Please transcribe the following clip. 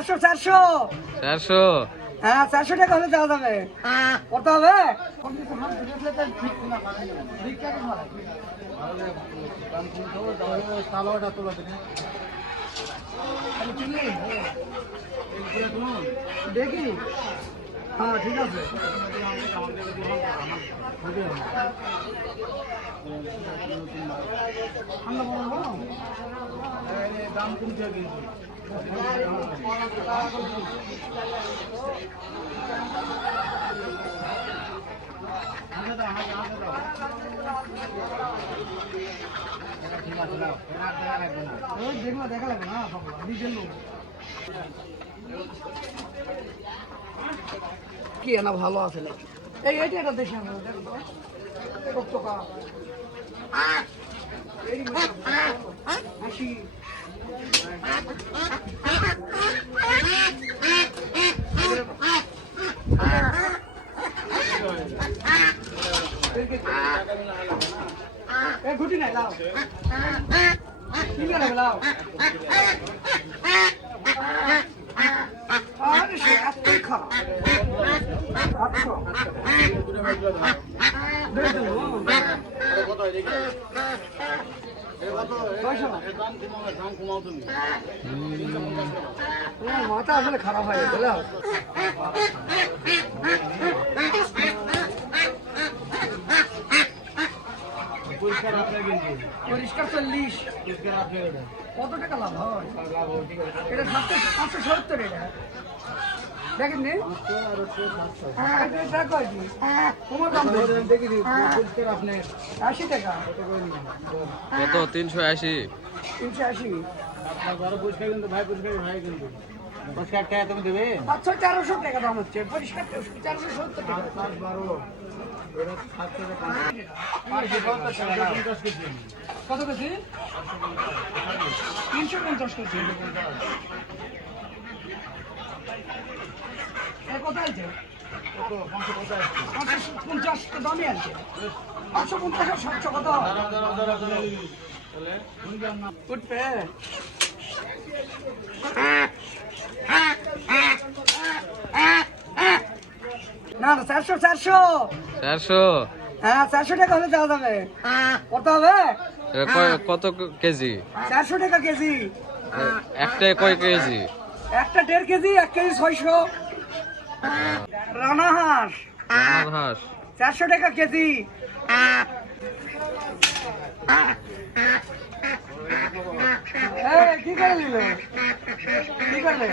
400 হ্যাঁ 400 টাকা হলে দেওয়া যাবে কত হবে দেখি হ্যাঁ ঠিক আছে দাম কমছে কিন্তু দেখা লাগবে না কি না ভালো আছে নাকি এইটা একটা দেশে হাসি ঘুটি নাই লাও কি করে লাও আরে সে এত খারাপ আচ্ছা মাথা আসলে খারাপ হয়ে গেল পরিষ্কার 40 কত টাকা লাভ হয় এটা 570 এটা দেখেন নি তোমার দাম দেখি আপনি 80 টাকা কত 380 আপনার পরিষ্কার কিন্তু ভাই পরিষ্কার টাকা তুমি দেবে 400 টাকা দাম হচ্ছে পরিষ্কার 470 টাকা 12 কত কেজি 350 কেজি কত আছে 550 তো দামই আছে 550 700 কত উঠবে না 400 হ্যাঁ 400 টাকা হলে দেওয়া যাবে কত হবে কত কেজি 400 টাকা কেজি একটা কয় কেজি একটা 1.5 কেজি 1 কেজি 600 রানা হাঁস 400 টাকা কেজি কি করে নিল কি করলে